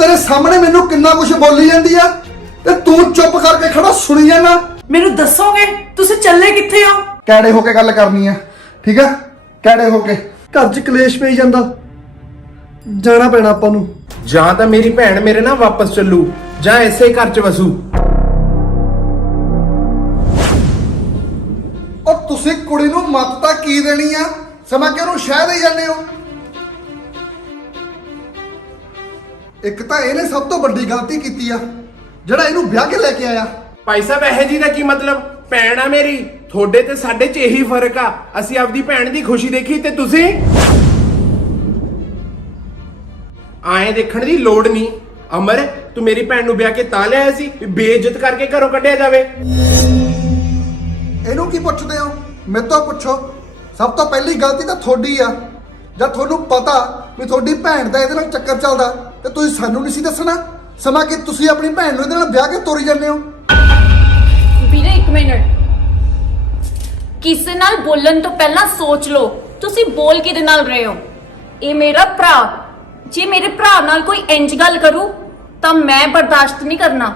तेरे सामने मैनू किन्ना कुछ बोली जाती है ते तू चुप करके खड़ा सुनी जाना। ਮੈਨੂੰ ਦੱਸੋਗੇ ਤੁਸੀਂ ਚੱਲੇ ਕਿੱਥੇ ਹੋ? कैड़े होके गल करनी है, ठीक है? कैड़े होके घर च कलेश पई जांदा, जाना पैना आपां नू। ਜਾਂ ਤਾਂ ਮੇਰੀ ਭੈਣ ਮੇਰੇ ਨਾਲ ਵਾਪਸ ਚੱਲੂ ਜਾਂ ਇਸੇ ਘਰ 'ਚ ਵਸੂ। और तुसी कुड़ी नू मत तां की देनी आ, समा के ओनू शह देई जांदे हो। एक तां इहने सब तो वड्डी गलती कीती आ ਜਿਹੜਾ ਇਹਨੂੰ ਵਿਆਹ ਕੇ ਲੈ ਕੇ ਆਇਆ। ਭਾਈ ਸਾਹਿਬ ਇਹ ਜੀ ਦਾ ਕੀ ਮਤਲਬ? ਭੈਣ ਆ ਮੇਰੀ, ਤੁਹਾਡੇ ਤੇ ਸਾਡੇ 'ਚ ਇਹੀ ਫਰਕ ਆ, ਅਸੀਂ ਆਪਦੀ ਭੈਣ ਦੀ ਖੁਸ਼ੀ ਦੇਖੀ ਤੇ ਤੁਸੀਂ ਆਏ ਦੇਖਣ ਦੀ ਲੋੜ ਨਹੀਂ। ਅਮਰ ਤੂੰ ਮੇਰੀ ਭੈਣ ਨੂੰ ਵਿਆਹ ਕੇ ਤਾਂ ਲਿਆਇਆ ਸੀ ਵੀ ਬੇਇੱਜ਼ਤ ਕਰਕੇ ਘਰੋਂ ਕੱਢਿਆ ਜਾਵੇ? ਇਹਨੂੰ ਕੀ ਪੁੱਛਦੇ ਹੋ? ਮੇਰੇ ਤੋਂ ਪੁੱਛੋ। ਸਭ ਤੋਂ ਪਹਿਲੀ ਗਲਤੀ ਤਾਂ ਤੁਹਾਡੀ ਆ। ਜਦ ਤੁਹਾਨੂੰ ਪਤਾ ਵੀ ਤੁਹਾਡੀ ਭੈਣ ਦਾ ਇਹਦੇ ਨਾਲ ਚੱਕਰ ਚੱਲਦਾ ਤੇ ਤੁਸੀਂ ਸਾਨੂੰ ਨਹੀਂ ਸੀ ਦੱਸਣਾ, ਸਮਾਂ ਕਿ ਤੁਸੀਂ ਆਪਣੀ ਭੈਣ ਨੂੰ ਇਹਦੇ ਨਾਲ ਵਿਆਹ ਕੇ ਤੋਰੀ ਜਾਂਦੇ ਹੋ। ਵੀਰੇ 1 ਮਿੰਟ, ਕਿਸੇ ਨਾਲ ਬੋਲਣ ਤੋਂ ਪਹਿਲਾਂ ਸੋਚ ਲਓ ਤੁਸੀਂ ਬੋਲ ਕਿਹਦੇ ਨਾਲ ਰਹੇ ਹੋ। ਇਹ ਮੇਰਾ ਭਰਾ, ਜੇ ਮੇਰੇ ਭਰਾ ਨਾਲ ਕੋਈ ਇੰਜ ਗੱਲ ਕਰੂ ਤਾਂ ਮੈਂ ਬਰਦਾਸ਼ਤ ਨਹੀਂ ਕਰਨਾ।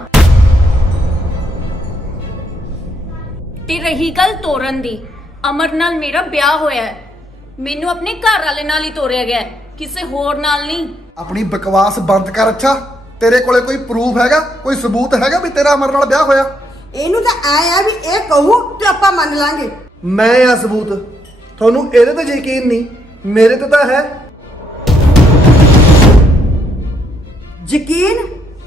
ਤੇ ਰਹੀ ਗੱਲ ਤੋਰਨ ਦੀ, ਅਮਰ ਨਾਲ ਮੇਰਾ ਵਿਆਹ ਹੋਇਆ ਹੈ, ਮੈਨੂੰ ਆਪਣੇ ਘਰ ਵਾਲੇ ਨਾਲ ਹੀ ਤੋਰਿਆ ਗਿਆ ਹੈ, ਕਿਸੇ ਹੋਰ ਨਾਲ ਨਹੀਂ। ਆਪਣੀ ਬਕਵਾਸ ਬੰਦ ਕਰ। ਅੱਛਾ, ਤੇਰੇ ਕੋਲੇ ਕੋਈ ਪ੍ਰੂਫ ਹੈਗਾ, ਕੋਈ ਸਬੂਤ ਹੈਗਾ ਵੀ ਤੇਰਾ ਅਮਰ ਨਾਲ ਵਿਆਹ ਹੋਇਆ? ਇਹਨੂੰ ਤਾਂ ਐ ਆ ਵੀ ਇਹ ਕਹੂ ਤੇ ਆਪਾਂ ਮੰਨ ਲਾਂਗੇ। ਮੈਂ ਆ ਸਬੂਤ। ਤੁਹਾਨੂੰ ਇਹਦੇ ਤੇ ਯਕੀਨ ਨਹੀਂ, ਮੇਰੇ ਤੇ ਤਾਂ ਹੈ। ਯਕੀਨ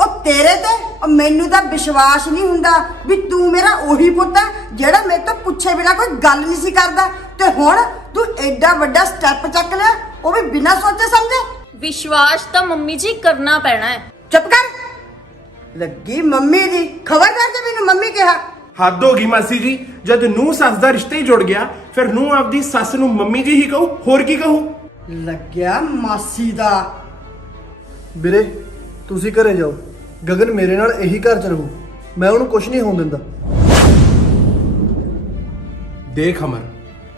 ਉਹ ਤੇਰੇ ਤੇ, ਉਹ ਮੈਨੂੰ ਤਾਂ ਵਿਸ਼ਵਾਸ ਨਹੀਂ ਹੁੰਦਾ ਵੀ ਤੂੰ ਮੇਰਾ ਉਹੀ ਪੁੱਤ ਹੈ ਜਿਹੜਾ ਮੇਰੇ ਤੋਂ ਪੁੱਛੇ ਬਿਨਾ ਕੋਈ ਗੱਲ ਨਹੀਂ ਸੀ ਕਰਦਾ, ਤੇ ਹੁਣ ਤੂੰ ਐਡਾ ਵੱਡਾ ਸਟੈਪ ਚੱਕ ਲਿਆ, ਉਹ ਵੀ ਬਿਨਾਂ ਸੋਚੇ ਸਮਝੇ। ਵਿਸ਼ਵਾਸ ਤਾਂ ਮੰਮੀ ਜੀ ਕਰਨਾ ਪੈਣਾ ਹੈ। ਚੁੱਪ ਕਰ। ਲੱਗੀ ਮੰਮੀ ਦੀ ਖਬਰਦਾਰ ਜੇ ਮੈਨੂੰ ਮੰਮੀ ਕਿਹਾ। ਹੱਦ ਹੋ ਗਈ ਮਾਸੀ ਜੀ, ਜਦ ਨੂੰਹ ਸੱਸ ਦਾ ਰਿਸ਼ਤਾ ਹੀ ਜੁੜ ਗਿਆ ਫਿਰ ਨੂੰਹ ਆਪਦੀ ਸੱਸ ਨੂੰ ਮੰਮੀ ਜੀ ਹੀ ਕਹੂ, ਹੋਰ ਕੀ ਕਹੂ? ਲੱਗਿਆ ਮਾਸੀ ਦਾ। ਵੀਰੇ ਤੁਸੀਂ ਘਰੇ ਜਾਓ, ਗਗਨ ਮੇਰੇ ਨਾਲ ਇਹੀ ਘਰ 'ਚ ਰਹੂ, ਮੈਂ ਉਹਨੂੰ ਕੁਝ ਨਹੀਂ ਹੋਣ ਦਿੰਦਾ। ਦੇਖ ਅਮਰ,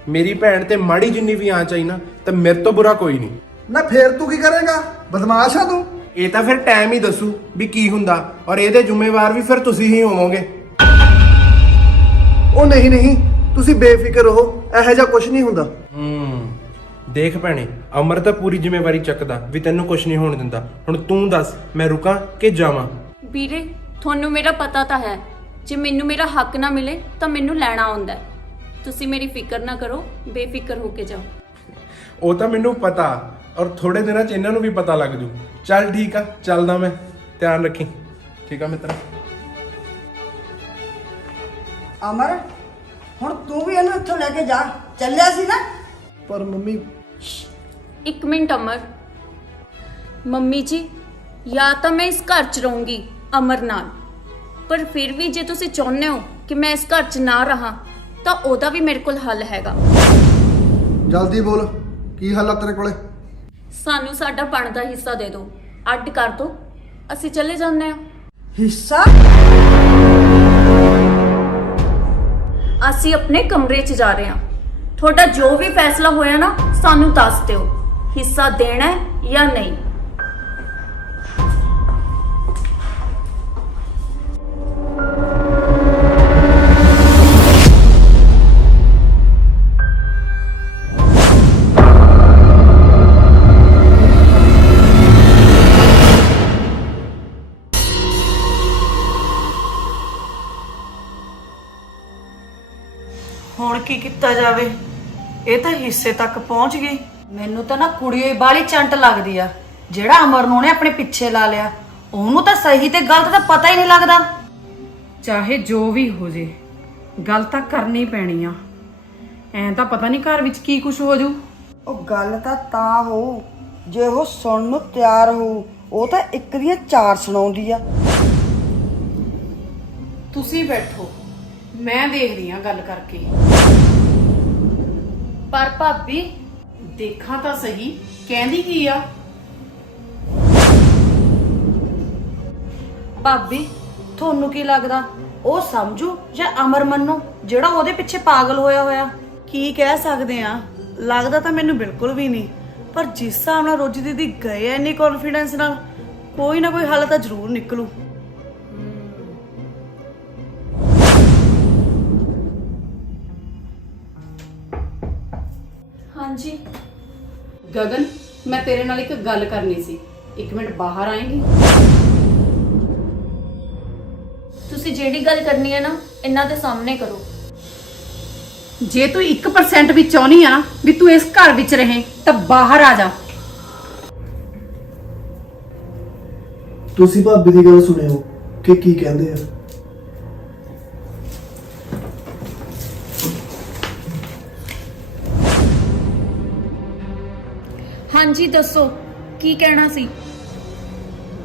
ਮੇਰੀ ਭੈਣ ਤੇ ਮਾੜੀ ਜਿੰਨੀ ਵੀ ਆਂਚ ਆਈ ਨਾ ਤਾਂ ਮੇਰੇ ਤੋਂ ਬੁਰਾ ਕੋਈ ਨਹੀਂ। ਨਾ ਫੇਰ ਤੂੰ ਕੀ ਕਰੇਗਾ? ਬਦਮਾਸ਼ ਆ ਤੂੰ। ਇਹ ਤਾਂ ਫਿਰ ਟਾਈਮ ਹੀ ਦੱਸੂ ਵੀ ਕੀ ਹੁੰਦਾ, ਔਰ ਇਹਦੇ ਜ਼ਿੰਮੇਵਾਰ ਵੀ ਫਿਰ ਤੁਸੀਂ ਹੀ ਹੋਵੋਗੇ। ਉਹ ਨਹੀਂ, ਤੁਸੀਂ ਬੇਫਿਕਰ ਰਹੋ, ਇਹੋ ਜਿਹਾ ਕੁਝ ਨਹੀਂ ਹੁੰਦਾ। ਦੇਖ ਭੈਣੇ, ਅਮਰ ਤਾਂ ਪੂਰੀ ਜ਼ਿੰਮੇਵਾਰੀ ਚੱਕਦਾ ਵੀ ਤੈਨੂੰ ਕੁਝ ਨਹੀਂ ਹੋਣ ਦਿੰਦਾ। ਹੁਣ ਤੂੰ ਦੱਸ, ਮੈਂ ਰੁਕਾਂ ਕਿ ਜਾਵਾਂ? ਵੀਰੇ ਤੁਹਾਨੂੰ ਮੇਰਾ ਪਤਾ ਤਾਂ ਹੈ, ਜੇ ਮੈਨੂੰ ਮੇਰਾ ਹੱਕ ਨਾ ਮਿਲੇ ਤਾਂ ਮੈਨੂੰ ਲੈਣਾ ਆਉਂਦਾ ਹੈ। ਤੁਸੀਂ ਮੇਰੀ ਫਿਕਰ ਨਾ ਕਰੋ, ਬੇਫਿਕਰ ਹੋ ਕੇ ਜਾਓ। ਉਹ ਤਾਂ ਮੈਨੂੰ ਪਤਾ, ਔਰ ਥੋੜੇ ਦਿਨਾਂ 'ਚ ਇਹਨਾਂ ਨੂੰ ਵੀ ਪਤਾ ਲੱਗ ਜੂ। ਚੱਲ ਠੀਕ ਆ, ਚੱਲਦਾ ਮੈਂ, ਧਿਆਨ ਰੱਖੀ। ਠੀਕ ਆ ਮਿੱਤਰ। ਅਮਰ ਹੁਣ ਤੂੰ ਵੀ ਇਹਨੂੰ ਇੱਥੋਂ ਲੈ ਕੇ ਜਾ, ਚੱਲਿਆ ਸੀ ਨਾ। ਪਰ ਮੰਮੀ 1 ਮਿੰਟ ਅਮਰ, ਮੰਮੀ ਜੀ ਜਾਂ ਤਾਂ ਮੈਂ ਇਸ ਘਰ 'ਚ ਰਹੂੰਗੀ ਅਮਰ ਨਾਲ, ਪਰ ਫਿਰ ਵੀ ਜੇ ਤੁਸੀਂ ਚਾਹੁੰਦੇ ਹੋ ਕਿ ਮੈਂ ਇਸ ਘਰ 'ਚ ਨਾ ਰਹਾਂ ਤਾਂ ਉਹਦਾ ਵੀ ਮੇਰੇ ਕੋਲ ਹੱਲ ਹੈਗਾ। ਜਲਦੀ ਬੋਲ, ਕੀ ਹੱਲ ਆ ਤੇਰੇ ਕੋਲੇ? ਸਾਨੂੰ ਸਾਡਾ ਬਣਦਾ ਹਿੱਸਾ ਦੇ ਦਿਓ, ਅੱਡ ਕਰ ਦਿਓ, ਅਸੀਂ ਚਲੇ ਜਾਂਦੇ ਹਾਂ। ਹਿੱਸਾ? ਅਸੀਂ ਆਪਣੇ ਕਮਰੇ 'ਚ ਜਾ ਰਹੇ ਹਾਂ। ਤੁਹਾਡਾ ਜੋ ਵੀ ਫੈਸਲਾ ਹੋਇਆ ਨਾ ਸਾਨੂੰ ਦੱਸ ਦਿਓ, ਹਿੱਸਾ ਦੇਣਾ ਹੈ ਜਾਂ ਨਹੀਂ। ਹੁਣ ਕੀ ਕੀਤਾ ਜਾਵੇ? ਇਹ ਤਾਂ ਹਿੱਸੇ ਤੱਕ ਪਹੁੰਚ ਗਈ। ਮੈਨੂੰ ਤਾਂ ਨਾ ਕੁੜੀ ਹੀ ਬਾਲੀ ਚੰਟ ਲੱਗਦੀ ਆ, ਜਿਹੜਾ ਅਮਰ ਨੂੰ ਨੇ ਆਪਣੇ ਪਿੱਛੇ ਲਾ ਲਿਆ। ਉਹਨੂੰ ਤਾਂ ਸਹੀ ਤੇ ਗਲਤ ਦਾ ਪਤਾ ਹੀ ਨਹੀਂ ਲੱਗਦਾ। ਚਾਹੇ ਜੋ ਵੀ ਹੋ ਜੇ, ਗੱਲ ਤਾਂ ਕਰਨੀ ਪੈਣੀ ਆ। ਐਂ ਤਾਂ ਪਤਾ ਨਹੀਂ ਘਰ ਵਿੱਚ ਕੀ ਕੁਝ ਹੋ ਜੂ। ਉਹ ਗੱਲ ਤਾਂ ਹੋ ਜੇ ਉਹ ਸੁਣਨ ਨੂੰ ਤਿਆਰ ਹੋ, ਉਹ ਤਾਂ ਇੱਕ ਦੀਆਂ 4 ਸੁਣਾਉਂਦੀ ਆ। ਤੁਸੀਂ ਬੈਠੋ, ਮੈਂ ਦੇਖਦੀ ਆ ਗੱਲ ਕਰਕੇ। ਪਰ ਭਾਬੀ ਦੇਖਾਂ ਤਾਂ ਸਹੀ ਕਹਿੰਦੀ ਕੀ ਆ। ਭਾਬੀ ਤੁਹਾਨੂੰ ਕੀ ਲੱਗਦਾ, ਉਹ ਸਮਝੂ ਜਾਂ ਅਮਰ ਮੰਨੂ ਜਿਹੜਾ ਉਹਦੇ ਪਿੱਛੇ ਪਾਗਲ ਹੋਇਆ? ਕੀ ਕਹਿ ਸਕਦੇ ਆ, ਲੱਗਦਾ ਤਾਂ ਮੈਨੂੰ ਬਿਲਕੁਲ ਵੀ ਨਹੀਂ, ਪਰ ਜਿਸ ਹਿਸਾਬ ਨਾਲ ਰੋਜੀ ਦੀਦੀ ਗਏ ਐ ਇੰਨੀ ਕੌਨਫੀਡੈਂਸ ਨਾਲ, ਕੋਈ ਨਾ ਕੋਈ ਹੱਲ ਤਾਂ ਜ਼ਰੂਰ ਨਿਕਲੂ। ਹਾਂਜੀ ਗਗਨ, ਮੈਂ ਤੇਰੇ ਨਾਲ ਇੱਕ ਗੱਲ ਕਰਨੀ ਸੀ। 1 ਮਿੰਟ ਬਾਹਰ ਆਏਂਗੀ? ਤੁਸੀਂ ਜਿਹੜੀ ਗੱਲ ਕਰਨੀ ਹੈ ਨਾ ਇਹਨਾਂ ਦੇ ਸਾਹਮਣੇ ਕਰੋ। ਜੇ ਤੂੰ 1% ਵੀ ਚਾਹਨੀ ਆ ਨਾ ਵੀ ਤੂੰ ਇਸ ਘਰ ਵਿੱਚ ਰਹੇ ਤਾਂ ਬਾਹਰ ਆ ਜਾ। ਤੁਸੀਂ ਭਾਬੀ ਦੀ ਗੱਲ ਸੁਣਿਓ ਕਿ ਕੀ ਕਹਿੰਦੇ ਆ। ਹਾਂਜੀ ਦੱਸੋ ਕੀ ਕਹਿਣਾ ਸੀ।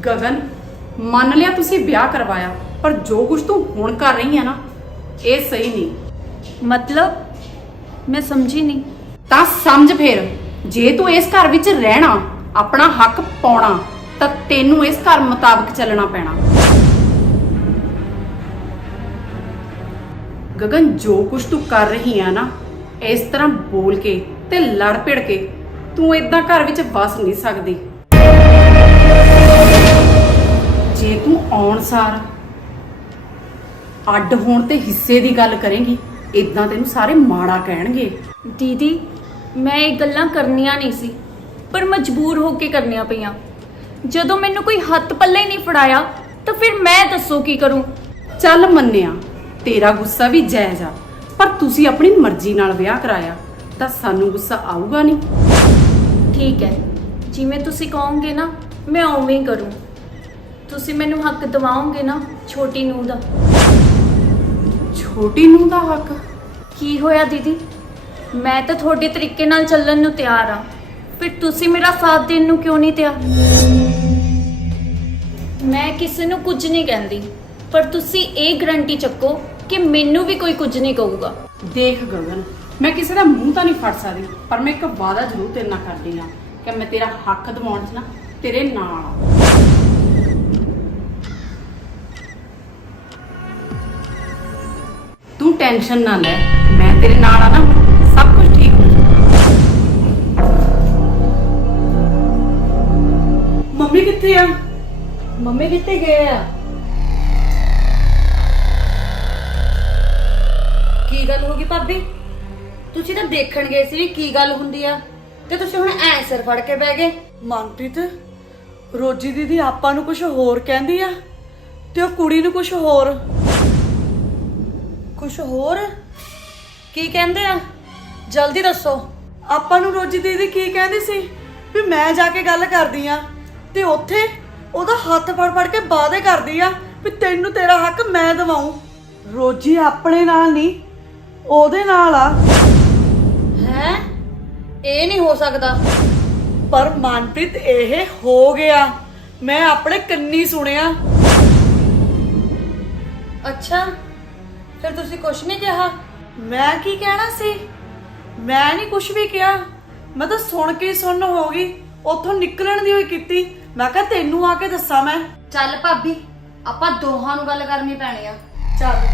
ਗਗਨ, ਮੰਨ ਲਿਆ ਤੁਸੀਂ ਵਿਆਹ ਕਰਵਾਇਆ, ਪਰ ਜੋ ਕੁਝ ਤੂੰ ਹੁਣ ਕਰ ਰਹੀ ਆ ਨਾ ਇਹ ਸਹੀ ਨਹੀਂ। ਮਤਲਬ ਮੈਂ ਸਮਝੀ ਨਹੀਂ। ਤਾਂ ਸਮਝ ਫਿਰ, ਜੇ ਤੂੰ ਇਸ ਘਰ ਵਿੱਚ ਰਹਿਣਾ, ਆਪਣਾ ਹੱਕ ਪਾਉਣਾ, ਤਾਂ ਤੈਨੂੰ ਇਸ ਘਰ ਮੁਤਾਬਕ ਚੱਲਣਾ ਪੈਣਾ। ਗਗਨ, ਜੋ ਕੁਝ ਤੂੰ ਕਰ ਰਹੀ ਆ ਨਾ, ਇਸ ਤਰ੍ਹਾਂ ਬੋਲ ਕੇ ਤੇ ਲੜ ਭਿੜ ਕੇ ਤੂੰ ਇਦਾਂ ਘਰ ਵਿੱਚ ਵਸ ਨਹੀਂ ਸਕਦੀ। ਜੇ ਤੂੰ ਆਉਣ ਸਾਰ ਅੱਡ ਹੋਣ ਤੇ ਹਿੱਸੇ ਦੀ ਗੱਲ ਕਰੇਂਗੀ, ਇਦਾਂ ਤੈਨੂੰ ਸਾਰੇ ਮਾੜਾ ਕਹਿਣਗੇ। ਦੀਦੀ ਮੈਂ ਇਹ ਗੱਲਾਂ ਕਰਨੀਆਂ ਨਹੀਂ ਸੀ, ਪਰ ਮਜਬੂਰ ਹੋ ਕੇ ਕਰਨੀਆਂ ਪਈਆਂ। ਜਦੋਂ ਮੈਨੂੰ ਕੋਈ ਹੱਥ ਪੱਲੇ ਨਹੀਂ ਫੜਾਇਆ ਤਾਂ ਫਿਰ ਮੈਂ ਦੱਸੋ ਕੀ ਕਰੂੰ। ਚੱਲ ਮੰਨਿਆ, ਤੇਰਾ ਗੁੱਸਾ ਵੀ ਜਾਇਜ਼ ਆ, ਪਰ ਤੁਸੀਂ ਆਪਣੀ ਮਰਜ਼ੀ ਨਾਲ ਵਿਆਹ ਕਰਾਇਆ ਤਾਂ ਸਾਨੂੰ ਗੁੱਸਾ ਆਊਗਾ ਨਹੀਂ। ਠੀਕ ਹੈ, ਜਿਵੇਂ ਤੁਸੀਂ ਕਹੋਗੇ ਨਾ ਮੈਂ ਉਵੇਂ ਹੀ ਕਰੂੰ। ਤੁਸੀਂ ਮੈਨੂੰ ਹੱਕ ਦਿਵਾਓਗੇ ਨਾ ਛੋਟੀ ਨੂੰਹ ਦਾ। ਛੋਟੀ ਨੂੰਹ ਦਾ ਹੱਕ? ਕੀ ਹੋਇਆ ਦੀਦੀ, ਮੈਂ ਤਾਂ ਤੁਹਾਡੇ ਤਰੀਕੇ ਨਾਲ ਚੱਲਣ ਨੂੰ ਤਿਆਰ ਆ, ਫਿਰ ਤੁਸੀਂ ਮੇਰਾ ਸਾਥ ਦੇਣ ਨੂੰ ਕਿਉਂ ਨਹੀਂ ਤਿਆਰ। ਮੈਂ ਕਿਸੇ ਨੂੰ ਕੁਝ ਨਹੀਂ ਕਹਿੰਦੀ, ਪਰ ਤੁਸੀਂ ਇਹ ਗਰੰਟੀ ਚੱਕੋ ਕਿ ਮੈਨੂੰ ਵੀ ਕੋਈ ਕੁਝ ਨਹੀਂ ਕਹੂਗਾ। ਦੇਖ ਗਗਨ, ਮੈਂ ਕਿਸੇ ਦਾ ਮੂੰਹ ਤਾਂ ਨਹੀਂ ਫੜ ਸਕਦੀ, ਪਰ ਮੈਂ ਇੱਕ ਵਾਅਦਾ ਜ਼ਰੂਰ ਤੇਰੇ ਨਾਲ ਕਰਦੀ ਹਾਂ ਕਿ ਮੈਂ ਤੇਰਾ ਹੱਕ ਦਿਵਾਉਣ 'ਚ ਨਾ ਤੇਰੇ ਨਾਲ ਆ। ਤੂੰ ਟੈਨਸ਼ਨ ਨਾ ਲੈ, ਮੈਂ ਤੇਰੇ ਨਾਲ ਆ ਨਾ, ਸਭ ਕੁਝ ਠੀਕ ਹੋ ਜਾਊਗਾ। ਮੰਮੀ ਕਿੱਥੇ ਆ? ਮੰਮੀ ਕਿੱਥੇ ਗਏ ਆ? ਕੀ ਗੱਲ ਹੋ ਗਈ ਭਾਬੀ? ਤੁਸੀਂ ਤਾਂ ਦੇਖਣ ਗਏ ਸੀ ਵੀ ਕੀ ਗੱਲ ਹੁੰਦੀ ਆ, ਤੇ ਤੁਸੀਂ ਹੁਣ ਐ ਸਿਰ ਫੜ ਕੇ ਬਹਿ ਗਏ। ਮਨਪ੍ਰੀਤ, ਰੋਜੀ ਦੀਦੀ ਆਪਾਂ ਨੂੰ ਕੁਝ ਹੋਰ ਕਹਿੰਦੀ ਆ ਤੇ ਉਹ ਕੁੜੀ ਨੂੰ ਕੁਝ ਹੋਰ। ਕੁਛ ਹੋਰ? ਕੀ ਕਹਿੰਦੇ ਆ? ਜਲਦੀ ਦੱਸੋ। ਆਪਾਂ ਨੂੰ ਰੋਜੀ ਦੀਦੀ ਕੀ ਕਹਿੰਦੀ ਸੀ ਵੀ ਮੈਂ ਜਾ ਕੇ ਗੱਲ ਕਰਦੀ ਆ, ਤੇ ਉੱਥੇ ਉਹਦਾ ਹੱਥ ਫੜ ਫੜ ਕੇ ਵਾਅਦੇ ਕਰਦੀ ਆ ਵੀ ਤੈਨੂੰ ਤੇਰਾ ਹੱਕ ਮੈਂ ਦਿਵਾਉਂ। ਰੋਜੀ ਆਪਣੇ ਨਾਲ ਨਹੀਂ, ਉਹਦੇ ਨਾਲ ਆ। ਹੈ? ਇਹ ਨਹੀਂ ਹੋ ਸਕਦਾ। ਪਰ ਮਨਪ੍ਰੀਤ ਇਹ ਹੋ ਗਿਆ, ਮੈਂ ਆਪਣੇ ਕੰਨੀ ਸੁਣਿਆ। ਅੱਛਾ, ਫਿਰ ਤੁਸੀਂ ਕੁਛ ਨਹੀਂ ਕਿਹਾ? ਮੈਂ ਕੀ ਕਹਿਣਾ ਸੀ? ਮੈਂ ਨਹੀਂ ਕੁਝ ਵੀ ਕਿਹਾ, ਮੈਂ ਤਾਂ ਸੁਣ ਕੇ ਸੁਣ ਹੋ ਗਈ, ਉੱਥੋਂ ਨਿਕਲਣ ਦੀ ਹੋਈ ਕੀਤੀ। ਮੈਂ ਕਿਹਾ ਤੈਨੂੰ ਆ ਕੇ ਦੱਸਾਂ ਮੈਂ। ਚੱਲ ਭਾਬੀ, ਆਪਾਂ ਦੋਹਾਂ ਨੂੰ ਗੱਲ ਕਰਨੀ ਪੈਣੀ ਆ। ਚੱਲ।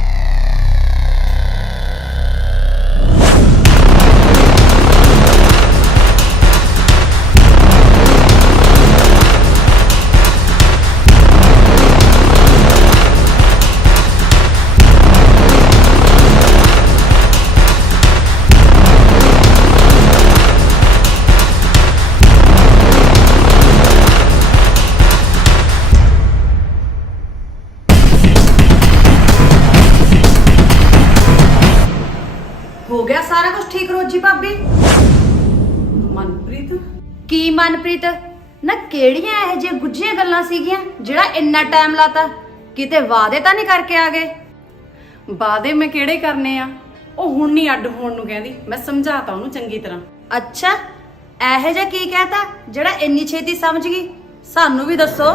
ਹੋ ਗਿਆ ਸਾਰਾ ਕੁਝ ਠੀਕ ਰੋਜੀ ਭਾਬੀ? ਮਨਪ੍ਰੀਤ, ਕੀ ਮਨਪ੍ਰੀਤ? ਨਾ ਕਿਹੜੀਆਂ ਇਹ ਜਿਹੀਆਂ ਗੁੱਝੀਆਂ ਗੱਲਾਂ ਸੀਗੀਆਂ ਜਿਹੜਾ ਇੰਨਾ ਟਾਈਮ ਲਾਤਾ? ਕਿਤੇ ਵਾਅਦੇ ਤਾਂ ਨਹੀਂ ਕਰਕੇ ਆ ਗਏ? ਵਾਅਦੇ ਮੈਂ ਕਿਹੜੇ ਕਰਨੇ ਆ? ਉਹ ਹੁਣ ਨਹੀਂ ਅੱਡ ਹੋਣ ਨੂੰ ਕਹਿੰਦੀ, ਮੈਂ ਸਮਝਾਤਾ ਉਹਨੂੰ ਚੰਗੀ ਤਰ੍ਹਾਂ। ਅੱਛਾ, ਇਹੋ ਜਿਹਾ ਕੀ ਕਹਿਤਾ ਜਿਹੜਾ ਇੰਨੀ ਛੇਤੀ ਸਮਝ ਗਈ? ਸਾਨੂੰ ਵੀ ਦੱਸੋ।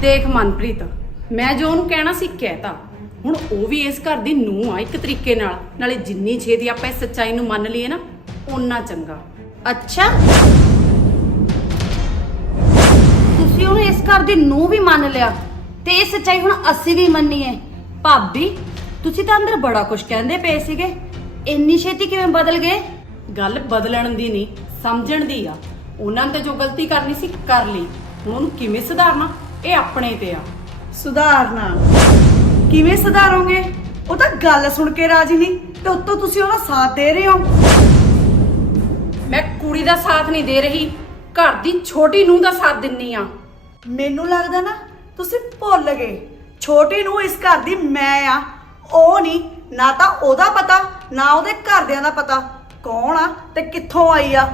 ਦੇਖ ਮਨਪ੍ਰੀਤ, ਮੈਂ ਜੋ ਉਹਨੂੰ ਕਹਿਣਾ ਸੀ ਕਹਿਤਾ। ਹੁਣ ਉਹ ਵੀ ਇਸ ਘਰ ਦੀ ਨੂੰਹ ਆ ਇੱਕ ਤਰੀਕੇ ਨਾਲ, ਨਾਲੇ ਜਿੰਨੀ ਛੇਤੀ ਆਪਾਂ ਇਸ ਸੱਚਾਈ ਨੂੰ ਮੰਨ ਲਈਏ ਨਾ ਓਨਾ ਚੰਗਾ। ਅੱਛਾ, ਤੁਸੀਂ ਉਹਨੂੰ ਇਸ ਘਰ ਦੀ ਨੂੰਹ ਵੀ ਮੰਨ ਲਿਆ ਤੇ ਇਹ ਸੱਚਾਈ ਹੁਣ ਅਸੀਂ ਵੀ ਮੰਨੀ ਹੈ। ਭਾਬੀ, ਤੁਸੀਂ ਤਾਂ ਅੰਦਰ ਬੜਾ ਕੁਝ ਕਹਿੰਦੇ ਪਏ ਸੀਗੇ, ਇੰਨੀ ਛੇਤੀ ਕਿਵੇਂ ਬਦਲ ਗਏ? ਗੱਲ ਬਦਲਣ ਦੀ ਨਹੀਂ, ਸਮਝਣ ਦੀ ਆ। ਉਹਨਾਂ ਨੇ ਤਾਂ ਜੋ ਗਲਤੀ ਕਰਨੀ ਸੀ ਕਰ ਲਈ, ਹੁਣ ਉਹਨੂੰ ਕਿਵੇਂ ਸੁਧਾਰਨਾ ਇਹ ਆਪਣੇ ਤੇ ਆ। ਸੁਧਾਰਨਾ ਕਿਵੇਂ ਸੁਧਾਰੋਗੇ? ਉਹ ਤਾਂ ਗੱਲ ਸੁਣ ਕੇ ਰਾਜੀ ਨਹੀਂ ਤੇ ਉੱਤੋਂ ਤੁਸੀਂ ਉਹਦਾ ਸਾਥ ਦੇ ਰਹੇ ਹੋ। ਮੈਂ ਕੁੜੀ ਦਾ ਸਾਥ ਨਹੀਂ ਦੇ ਰਹੀ, ਘਰ ਦੀ ਛੋਟੀ ਨੂੰਹ ਦਾ ਸਾਥ ਦਿੰਨੀ ਆ। ਮੈਨੂੰ ਲੱਗਦਾ ਨਾ ਤੁਸੀਂ ਭੁੱਲ ਗਏ, ਛੋਟੀ ਨੂੰ ਇਸ ਘਰ ਦੀ ਮੈਂ ਆ, ਉਹ ਨਹੀਂ। ਨਾ ਤਾਂ ਉਹਦਾ ਪਤਾ ਨਾ ਉਹਦੇ ਘਰਦਿਆਂ ਦਾ ਪਤਾ ਕੌਣ ਆ ਤੇ ਕਿੱਥੋਂ ਆਈ ਆ।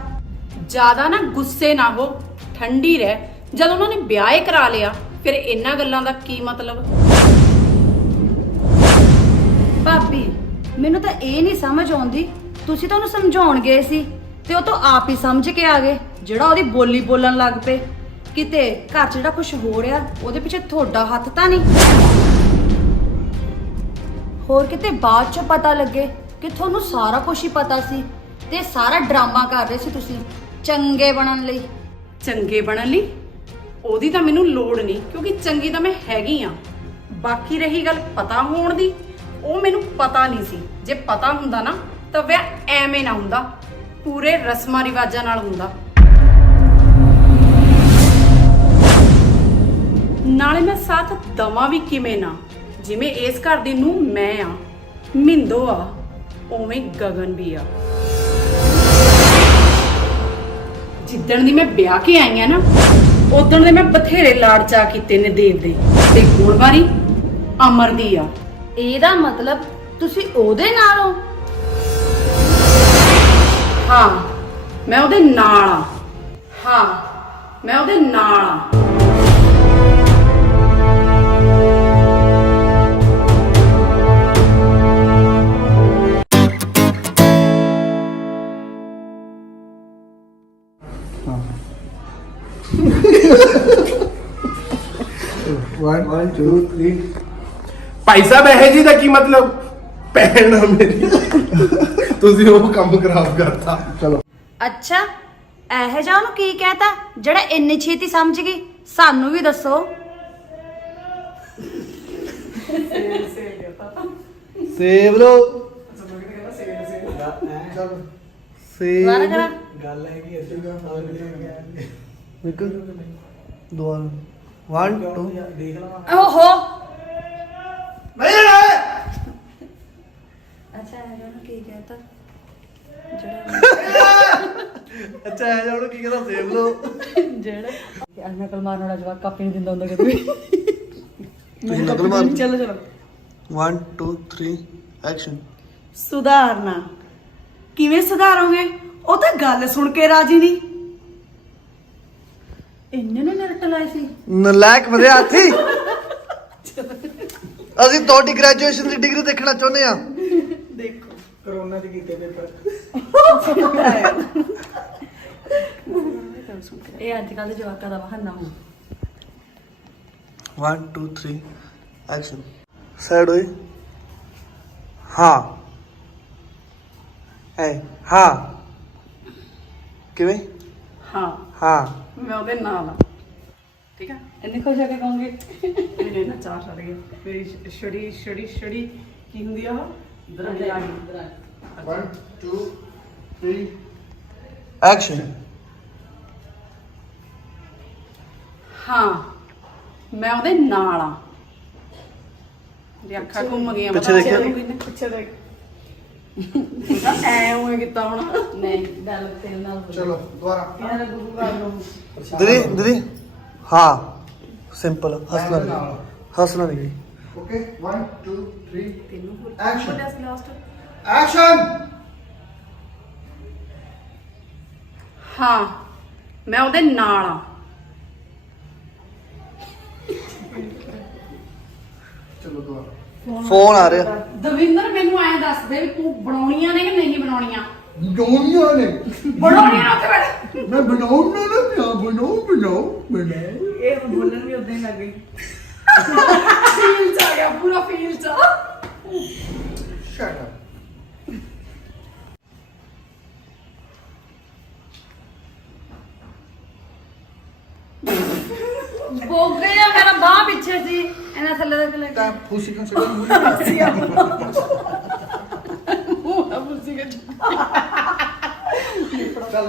ਜ਼ਿਆਦਾ ਨਾ ਗੁੱਸੇ ਨਾ ਹੋ, ਠੰਡੀ ਰਹਿ। ਜਦ ਉਹਨਾਂ ਨੇ ਵਿਆਹ ਹੀ ਕਰਾ ਲਿਆ ਫਿਰ ਇਹਨਾਂ ਗੱਲਾਂ ਦਾ ਕੀ ਮਤਲਬ? ਭਾਬੀ ਮੈਨੂੰ ਤਾਂ ਇਹ ਨਹੀਂ ਸਮਝ ਆਉਂਦੀ, ਤੁਸੀਂ ਤਾਂ ਉਹਨੂੰ ਸਮਝਾਉਣ ਗਏ ਸੀ ਤੇ ਉਹ ਤਾਂ ਆਪ ਹੀ ਸਮਝ ਕੇ ਆ ਗਏ, ਜਿਹੜਾ ਉਹਦੀ ਬੋਲੀ ਬੋਲਣ ਲੱਗ ਪਏ। ਕਿਤੇ ਘਰ 'ਚ ਜਿਹੜਾ ਕੁਝ ਹੋ ਰਿਹਾ ਉਹਦੇ ਪਿੱਛੇ ਤੁਹਾਡਾ ਹੱਥ ਤਾਂ ਨਹੀਂ? ਹੋਰ ਕਿਤੇ ਬਾਅਦ 'ਚੋਂ ਪਤਾ ਲੱਗੇ ਕਿ ਤੁਹਾਨੂੰ ਸਾਰਾ ਕੁਝ ਹੀ ਪਤਾ ਸੀ ਤੇ ਸਾਰਾ ਡਰਾਮਾ ਕਰ ਰਹੇ ਸੀ ਤੁਸੀਂ ਚੰਗੇ ਬਣਨ ਲਈ। ਚੰਗੇ ਬਣਨ ਲਈ ਉਹਦੀ ਤਾਂ ਮੈਨੂੰ ਲੋੜ ਨਹੀਂ, ਕਿਉਂਕਿ ਚੰਗੀ ਤਾਂ ਮੈਂ ਹੈਗੀ ਆ। ਬਾਕੀ ਰਹੀ ਗੱਲ ਪਤਾ ਹੋਣ ਦੀ, ਉਹ ਮੈਨੂੰ ਪਤਾ ਨਹੀਂ ਸੀ। ਜੇ ਪਤਾ ਹੁੰਦਾ ਨਾ ਤਾਂ ਵਿਆਹ ਐਵੇਂ ਨਾ ਹੁੰਦਾ, ਪੂਰੇ ਰਸਮਾਂ ਰਿਵਾਜਾਂ ਨਾਲ ਹੁੰਦਾ। ਨਾਲੇ ਮੈਂ ਸਾਥ ਦਵਾਂ ਵੀ ਕਿਵੇਂ ਨਾ, ਜਿਵੇਂ ਇਸ ਘਰ ਦੀ ਨੂੰ ਮੈਂ ਆ, ਮਿੰਦੋ ਆ, ਉਵੇਂ ਗਗਨ ਵੀ ਆ। ਜਿੱਦਣ ਦੀ ਮੈਂ ਵਿਆਹ ਕੇ ਆਈ ਆ ਨਾ, ਉਦਣ ਦੇ ਮੈਂ ਬਥੇਰੇ ਲਾੜ ਚਾ ਕੀਤੇ ਨੇ ਦੇਵ ਦੇ, ਤੇ ਹੁਣ ਵਾਰੀ ਅਮਰ ਦੀ ਆ। ਇਹਦਾ ਮਤਲਬ ਤੁਸੀਂ ਉਹਦੇ ਨਾਲ ਹੋ? ਹਾਂ ਮੈਂ ਉਹਦੇ ਨਾਲ ਆ। ਹਾਂ ਮੈਂ ਉਹਦੇ ਨਾਲ ਆ। One, two, three. Bhai Sahib ਇਹ ਜੀ ਦਾ ਕੀ ਮਤਲਬ? ਭੈਣ ਆ ਮੇਰੀ, ਤੁਸੀਂ ਉਹ ਕੰਮ ਖਰਾਬ ਕਰਤਾ। ਚਲੋ ਅੱਛਾ ਇਹ ਜਾ ਉਹਨੂੰ ਕੀ ਕਹਿਤਾ ਜਿਹੜਾ ਇੰਨੀ ਛੇਤੀ ਸਮਝ ਗਈ? ਸਾਨੂੰ ਵੀ ਦੱਸੋ। ਸੇਵ ਲੋ ਸੇਵ ਦੁਬਾਰਾ ਕਰਾਂ? ਗੱਲ ਹੈਗੀ ਇੱਕ ਦੁਬਾਰਾ 1 2 ਓਹੋ ਅੱਛਾ ਇਹ ਜਾ ਉਹਨੂੰ ਕੀ ਕਹਿਤਾ ਅੱਛਾ ਹੈ ਜਾਣੋ ਕੀ ਕਹਿੰਦਾ ਸੇਵ ਲੋ ਜਿਹੜਾ ਨਕਲ ਮਾਰਨ ਵਾਲਾ ਜਵਾਬ ਕਾਪੀ ਨਹੀਂ ਦਿੰਦਾ ਹੁੰਦਾ ਕਦੇ। ਤੁਸੀਂ ਨਕਲ ਮਾਰ। ਚਲੋ ਚਲੋ 1 2 3 ਐਕਸ਼ਨ। ਸੁਧਾਰਨਾ ਕਿਵੇਂ ਸੁਧਾਰੋਗੇ? ਉਹ ਤਾਂ ਗੱਲ ਸੁਣ ਕੇ ਰਾਜੀ ਨਹੀਂ। ਇੰਨੇ ਨੇ ਨਰਟ ਲਾਏ ਸੀ। ਨਲਾਇਕ ਵਧਿਆ ਹਾਥੀ। ਅਸੀਂ ਤੁਹਾਡੀ ਗ੍ਰੈਜੂਏਸ਼ਨ ਦੀ ਡਿਗਰੀ ਦੇਖਣਾ ਚਾਹੁੰਦੇ ਆ। ਦੇਖੋ ਇਹ ਅੱਜ ਕੱਲ ਦੇ ਜਵਾਕਾਂ ਦਾ ਬਹਾਨਾ ਹੋ। 1 2 3 ਐਕਸ਼ਨ। ਸੈਡ ਹੋਈ। ਹਾਂ ਐ ਹਾਂ ਕਿਵੇਂ? ਹਾਂ ਹਾਂ ਮੈਂ ਉਹਦੇ ਨਾਲ ਆ। ਠੀਕ ਆ, ਇੰਨੇ ਖੁਸ਼ ਹੋ ਕੇ ਕਹੋਗੇ ਇਹਨੇ ਨਾ ਚਾਹ ਛੱਡ ਗਏ। ਮੇਰੀ ਛੜੀ ਛੜੀ ਛੜੀ ਕੀ ਹੁੰਦੀ ਆ ਉਹ ਦਰਾਣੀ ਆ ਗਈ। 1 2 3 ਐਕਸ਼ਨ। ਹਾਂ ਮੈਂ ਉਹਦੇ ਨਾਲ ਆ। ਮੇਰੀ ਅੱਖਾਂ ਘੁੰਮ ਗਈਆਂ। ਪਿੱਛੇ ਦੇਖਿਆ? ਪਿੱਛੇ ਦੇਖ। ਤਾਂ ਐ ਹੋਏ ਕੀਤਾ ਹੁਣ। ਨਹੀਂ ਗੱਲ ਤੇਰੇ ਨਾਲ ਚਲੋ ਦੁਬਾਰਾ। ਯਾਰ ਗੁਰੂ ਘਰ ਨੂੰ ਦੀਦੀ ਦੀਦੀ ਹਾਂ ਸਿੰਪਲ ਹੱਸਣਾ ਨਹੀਂ ਹੱਸਣਾ ਨਹੀਂ। Okay 1 2 3 action. ਲਾਸਟ। ਐਕਸ਼ਨ। ਹਾਂ ਮੈਂ ਉਹਦੇ ਨਾਲ ਆ। ਚਲੋ ਦੁਬਾਰਾ। ਫੋਨ ਆ ਰਿਹਾ। ਦਵਿੰਦਰ ਮੈਨੂੰ ਐਂ ਦੱਸ ਦੇ ਵੀ ਤੂੰ ਬਣਾਉਣੀਆਂ ਨੇ ਕਿ ਨਹੀਂ ਬਣਾਉਣੀਆਂ? ਬਣਾਉਣੀਆਂ ਨੇ। ਬਣਾਉਣੀਆਂ ਨੇ ਉੱਥੇ ਬੈਠ। ਮੈਂ ਬਣਾਉਣਾ ਨਾ ਪਿਆ ਬਣਾਓ। ਇਹ ਬੋਲਣ ਵੀ ਉਦਾਂ ਹੀ ਲੱਗ ਗਈ। ਫੀਲ ਚ ਆ ਗਿਆ, ਪੂਰਾ ਫੀਲ ਚ। Shut up. ਬੋਗ ਗਿਆ ਮੇਰਾ ਬਾਹ ਪਿੱਛੇ ਸੀ ਇਹਨਾਂ ਥੱਲੇ ਤੱਕ ਲੈ ਤਾਂ ਖੁਸ਼ੀ ਕਿਉਂ ਛੱਡਣ ਮੂੰਹ ਉਹ ਬੁੱਸੀ ਕੇ ਚੱਲ